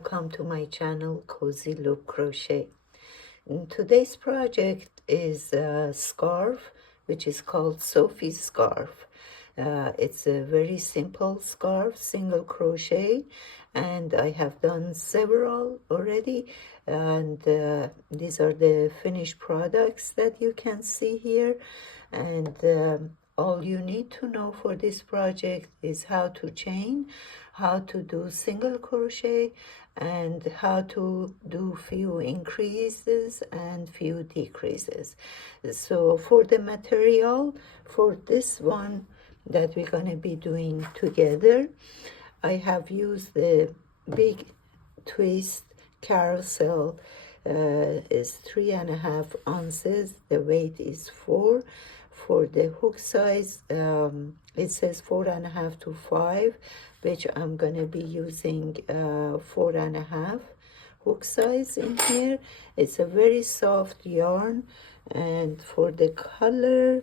welcome to my channel Cozy Loop Crochet. Today's project is a scarf which is called Sophie Scarf. It's a very simple scarf, single crochet, and I have done several already, and these are the finished products that you can see here. And all you need to know for this project is how to chain, how to do single crochet, and how to do few increases and few decreases. So for the material for this one that we're going to be doing together, I have used the big twist Carousel. Is 3.5 ounces. The weight is 4. For the hook size, it says 4.5 to 5, which I'm gonna be using 4.5 hook size in here. It's a very soft yarn, and for the color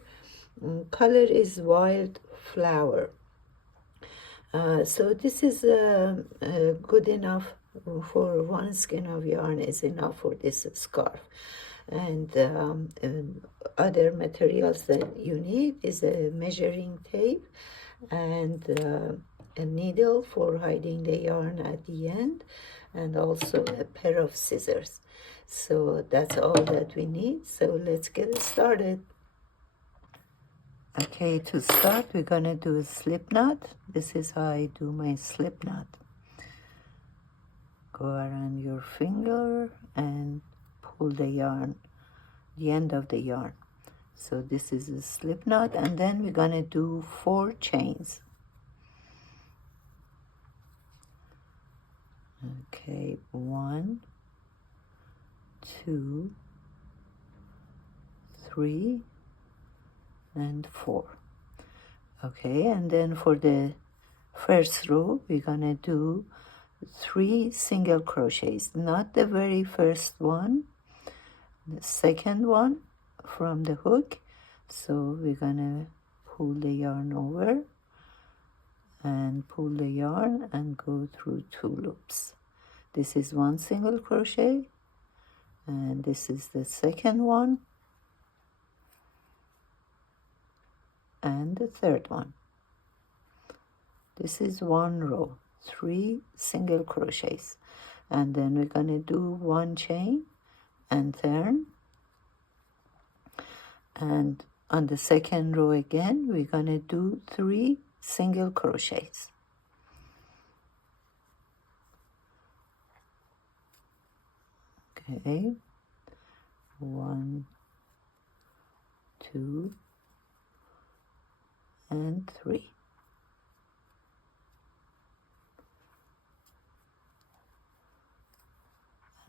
is wild flower. So this is good enough. For one skein of yarn is enough for this scarf. And other materials that you need is a measuring tape and a needle for hiding the yarn at the end, and also a pair of scissors. So that's all that we need. So let's get started. Okay, to start we're gonna do a slip knot. This is how I do my slip knot. Go around your finger and pull the yarn, the end of the yarn. So this is a slip knot, and then we're gonna do 4 chains. Okay, 1, 2, 3, and 4. Okay, and then for the first row we're gonna do 3 single crochets, not the very first one, the second one from the hook. So we're gonna pull the yarn over and pull the yarn and go through 2 loops. This is 1 single crochet, and this is the second one and the third one. This is 1 row, 3 single crochets, and then we're gonna do 1 chain and turn, and on the second row again we're gonna do 3 single crochets. Okay, 1, 2, and 3.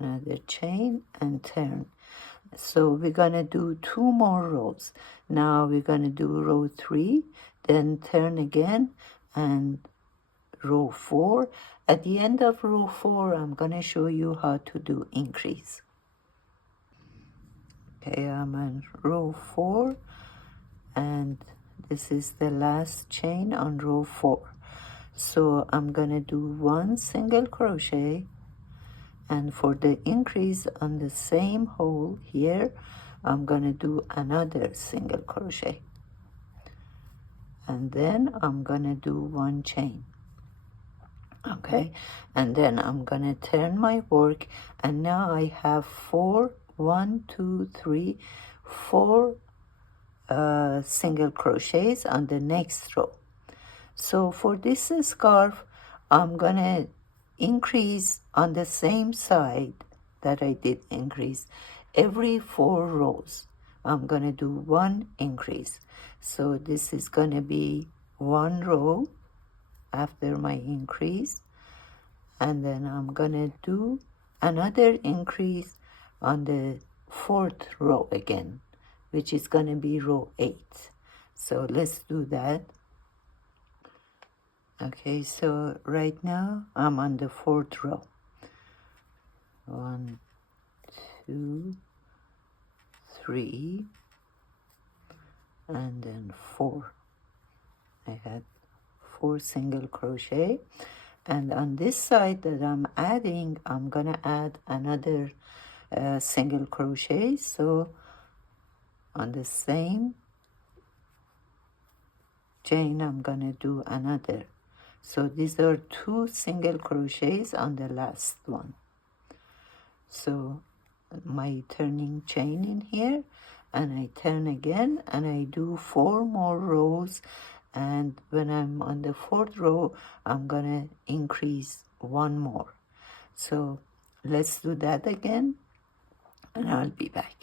Another chain and turn. So we're gonna do 2 more rows. Now we're gonna do row 3, then turn again, and row 4. At the end of row 4 I'm gonna show you how to do increase. Okay, I'm on row 4, and this is the last chain on row 4. So I'm gonna do 1 single crochet, and for the increase on the same hole here I'm gonna do another single crochet, and then I'm gonna do 1 chain. Okay, and then I'm gonna turn my work, and now I have 4 single crochets on the next row. So for this scarf I'm gonna increase on the same side that I did increase. Every 4 rows I'm gonna do 1 increase. So this is gonna be 1 row after my increase, and then I'm gonna do another increase on the 4th row again, which is gonna be row 8. So let's do that. Okay, so right now I'm on the 4th row. 1, 2, 3, and then 4. I had 4 single crochet, And on this side that I'm adding, I'm gonna add another single crochet. So on the same chain, I'm gonna do another. So these are 2 single crochets on the last one. So my turning chain in here, and I turn again, and I do 4 more rows, and when I'm on the 4th row, I'm gonna increase 1 more. So let's do that again, and I'll be back.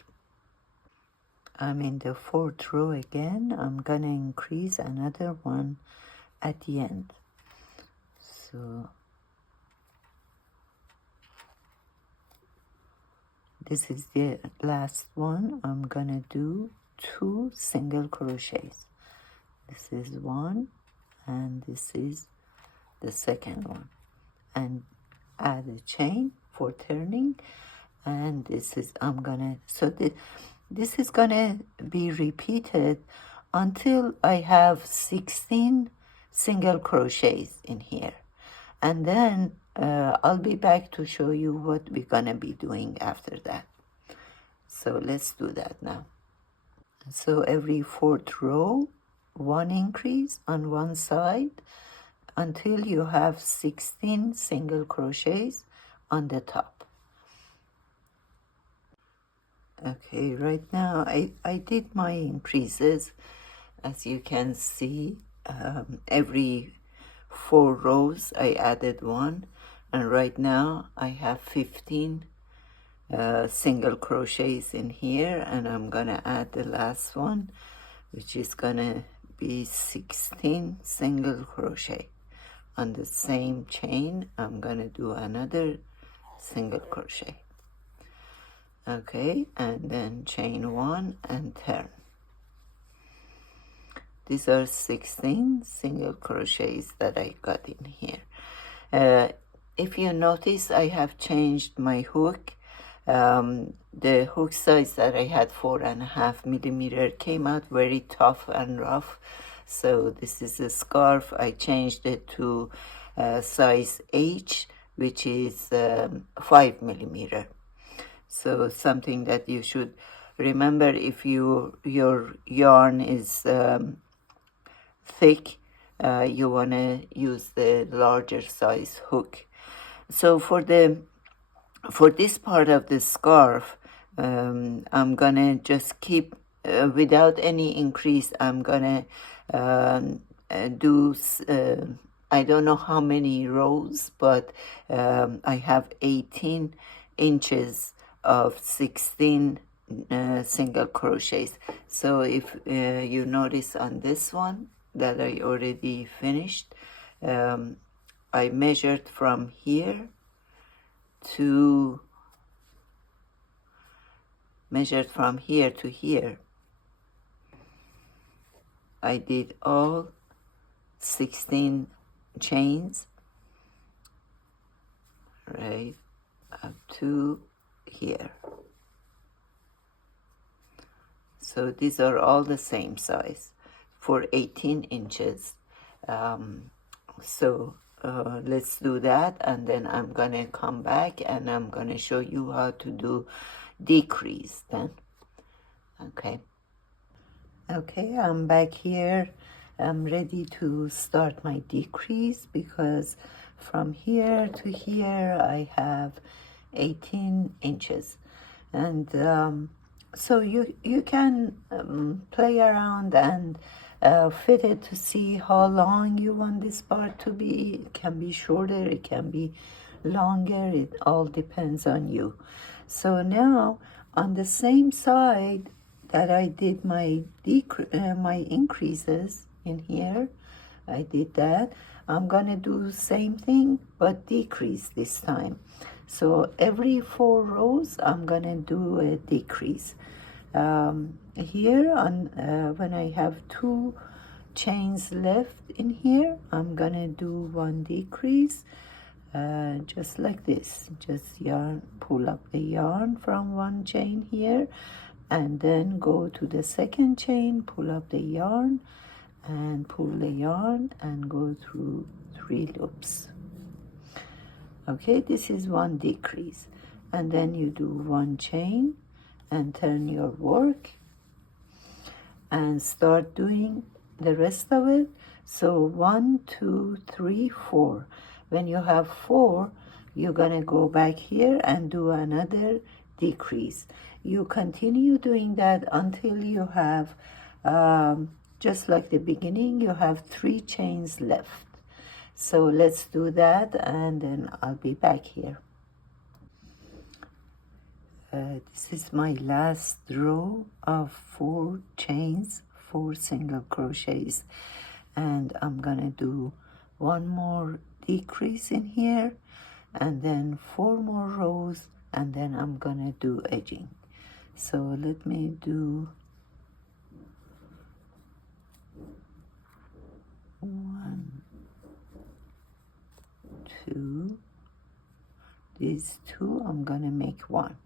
I'm in the 4th row again. I'm gonna increase another one at the end. So this is the last one. I'm gonna do 2 single crochets. This is one, and this is the second one, and add a chain for turning. And this is, I'm gonna, so this is gonna be repeated until I have 16 single crochets in here, and then I'll be back to show you what we're gonna be doing after that. So let's do that now. So every 4th row, 1 increase on one side until you have 16 single crochets on the top. Okay, right now I did my increases. As you can see, every 4 rows I added 1, and right now I have 15 single crochets in here, and I'm gonna add the last one, which is gonna be 16 single crochet. On the same chain, I'm gonna do another single crochet. Okay, and then chain 1 and turn. These are 16 single crochets that I got in here. If you notice, I have changed my hook. The hook size that I had, 4.5 millimeter, came out very tough and rough. So this is a scarf. I changed it to size H, which is 5 millimeter. So something that you should remember, if your yarn is thick, you want to use the larger size hook. So for this part of the scarf, I'm gonna just keep without any increase. I'm gonna do I don't know how many rows, but I have 18 inches of 16 single crochets. So if you notice on this one that I already finished, I measured from here to here. I did all 16 chains right up to here. So these are all the same size for 18 inches. Let's do that, and then I'm gonna come back and I'm gonna show you how to do decrease then. Okay, I'm back here. I'm ready to start my decrease, because from here to here I have 18 inches, and so you can play around and fit it to see how long you want this part to be. It can be shorter, it can be longer, it all depends on you. So now on the same side that I did my increases in here, I did that. I'm gonna do the same thing but decrease this time. So every 4 rows I'm gonna do a decrease. Here on when I have 2 chains left in here, I'm gonna do 1 decrease, just like this. Just pull up the yarn from 1 chain here, and then go to the 2nd chain, pull up the yarn and pull the yarn and go through 3 loops. Okay, this is one decrease, and then you do one chain and turn your work and start doing the rest of it. So 1, 2, 3, 4. When you have 4, you're gonna go back here and do another decrease. You continue doing that until you have just like the beginning, you have 3 chains left. So let's do that, and then I'll be back here. This is my last row of 4 chains, 4 single crochets, and I'm gonna do one more decrease in here, and then 4 more rows, and then I'm gonna do edging. So let me do 1, 2, these 2 I'm gonna make 1,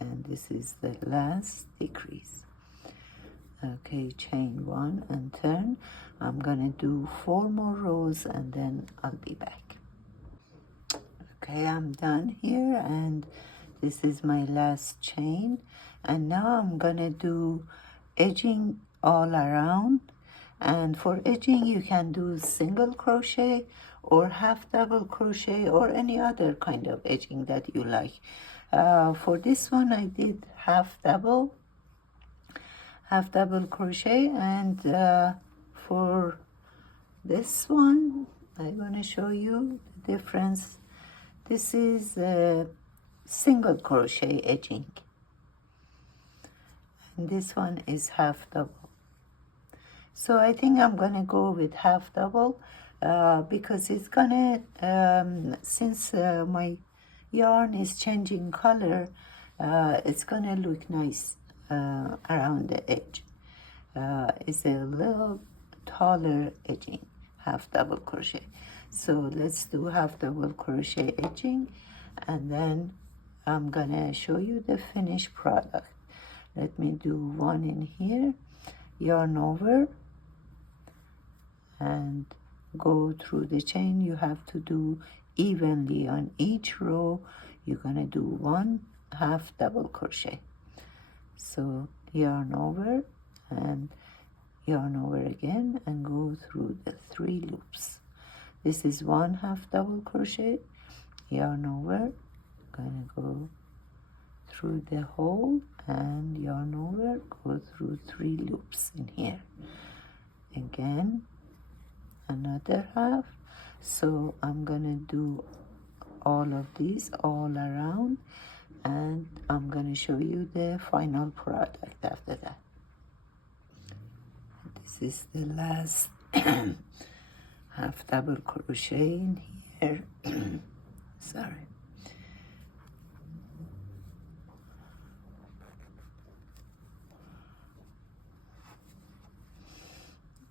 and this is the last decrease. Okay, chain 1 and turn. I'm gonna do 4 more rows and then I'll be back. Okay, I'm done here, and this is my last chain, and now I'm gonna do edging all around. And for edging you can do single crochet or half double crochet or any other kind of edging that you like. For this one I did half double crochet, and for this one I'm going to show you the difference. This is single crochet edging, and this one is half double. So I think I'm gonna go with half double because it's gonna since my yarn is changing color, it's gonna look nice around the edge. It's a little taller edging, half double crochet. So let's do half double crochet edging, and then I'm gonna show you the finished product. Let me do one in here, yarn over, and go through the chain. You have to do evenly on each row. You're gonna do 1 half double crochet. So yarn over and yarn over again and go through the 3 loops. This is 1 half double crochet, yarn over, gonna go through the hole and yarn over, go through 3 loops in here. Again, another half. So I'm gonna do all of these all around, and I'm gonna show you the final product after that. This is the last half double crochet in here. Sorry.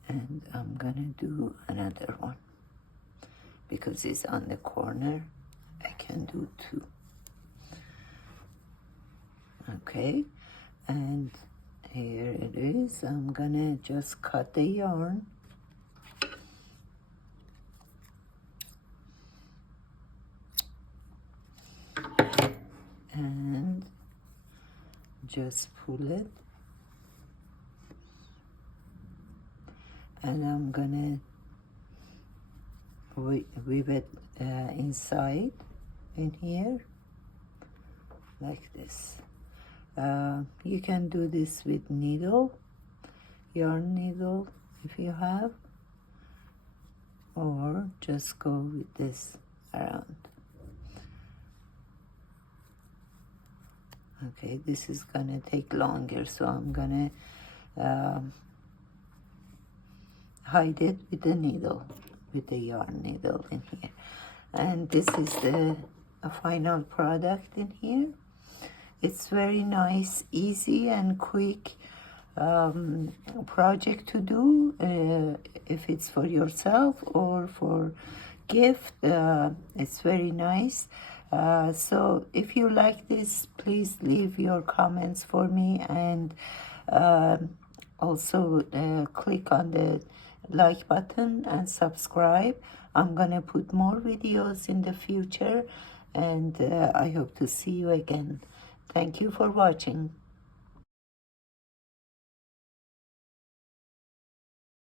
And I'm gonna do another one because it's on the corner. I can do 2. Okay, and here it is. I'm gonna just cut the yarn and just pull it, and I'm gonna weave it inside in here like this. You can do this with needle, yarn needle if you have, or just go with this around. Okay, this is gonna take longer, so I'm gonna hide it with the needle, with the yarn needle in here. And this is the final product in here. It's very nice, easy and quick project to do if it's for yourself or for gift. It's very nice. So if you like this, please leave your comments for me, and Also click on the like button and subscribe. I'm gonna put more videos in the future, and I hope to see you again. Thank you for watching.